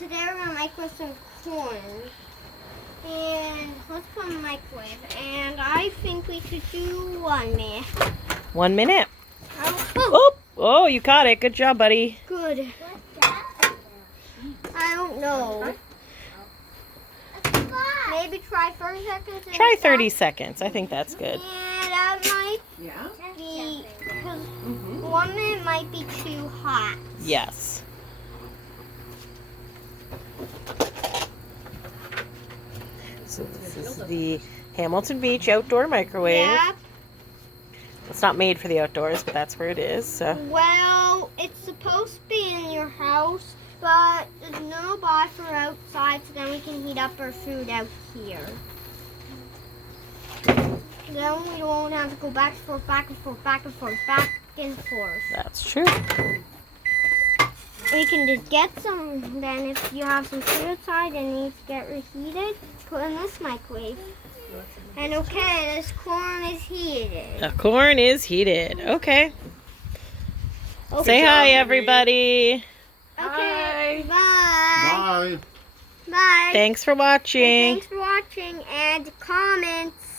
today we're gonna make with some corn. And let's put in the microwave. And I think we should do 1 minute. 1 minute. Oh, Oh, you caught it. Good job, buddy. good. I don't know. Maybe try 30 seconds. and Try stop. 30 seconds. I think that's good. Yeah, that might be, because 1 minute might be too hot. Yes. So this is the Hamilton Beach outdoor microwave. Yeah. It's not made for the outdoors, but that's where it is. So Well, it's supposed to be in your house, but there's no buy for outside, so then we can heat up our food out here. Then we won't have to go back and forth, back and forth, back and forth, back and forth. that's true. We can just get some, then if you have some food outside and needs to get reheated, put in this microwave. And okay, this corn is heated. The corn is heated. Okay. Okay. Say hi, everybody. Okay, bye. Bye. Bye. Thanks for watching. Thanks for watching and comments.